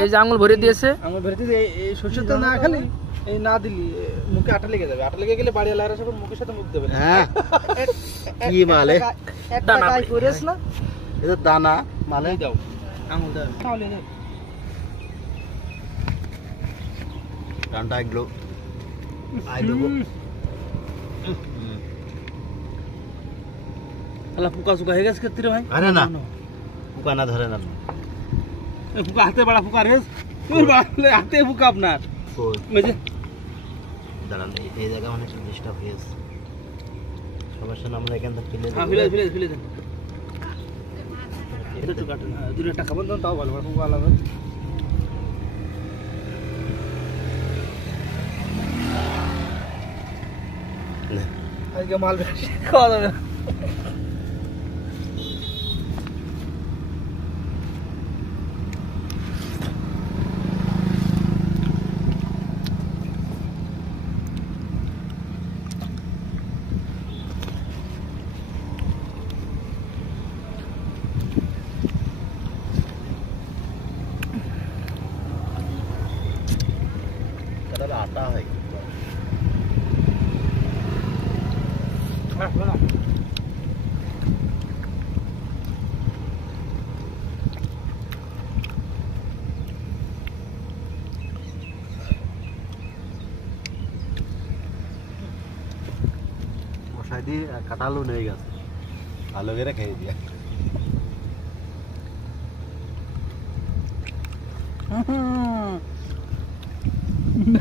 এই যে আঙুল ভরে দিয়েছে, আঙুল ভরে দিয়ে এই সরষেটা না খালি এই না দিলি মুখে আটা লেগে যাবে, আটা লেগে গেলে বাড়ি লাগার সব মুখের সাথে মুখ দেবে। হ্যাঁ কি মালে একটা কাজ করিস না, এটা দানা মালে দাও আঙুল দাও তাহলে দাও ডান্ডা এগুলো আইলো আলা ফুকা সুকা হয়ে গেছে কেত্রে ভাই? আরে না ফুকা না ধরে না, ফুকা হাতে বড় ফুকা রে তোর বালে হাতে ফুকা আপনার কই মেজে দাঁড়ান এই জায়গা অনেক ডিস্টার্ব হয়েছে, সবার সামনে আমরা এখান থেকে ফেলে হ্যাঁ ফেলে দেন এটা তো কাটুন দুটো টাকা বন্ধ তাও ভালো বড় ফুকা লাগবে। আজকে মাল বেশি খাওয়া যাবে না। আটা হয় মশাই দিয়ে কাটালো নিয়ে গেছে, ভালো করে খেয়ে দিয়ে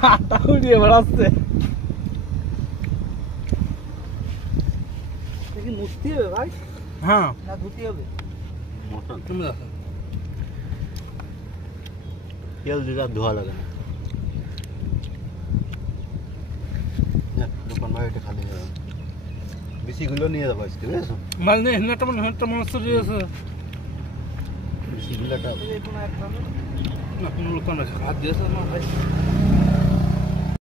নাটা উড়িয়ে বেড়াচ্ছে, দেখি মুছতে হবে ভাই। হ্যাঁ না ধুতে হবে মটন তুমি দেখো তেল দিলে ধোয়া লাগে না, দোকান ভাই এটা খালি বেশিগুলো নিয়ে যাবো আজকে বুঝেছো, মাল নেই হেনাটা মানে হেনাটা মানুষ দিয়েছে বেশিগুলোটা না কোনো লোক না হাত দিয়েছে না ভাই।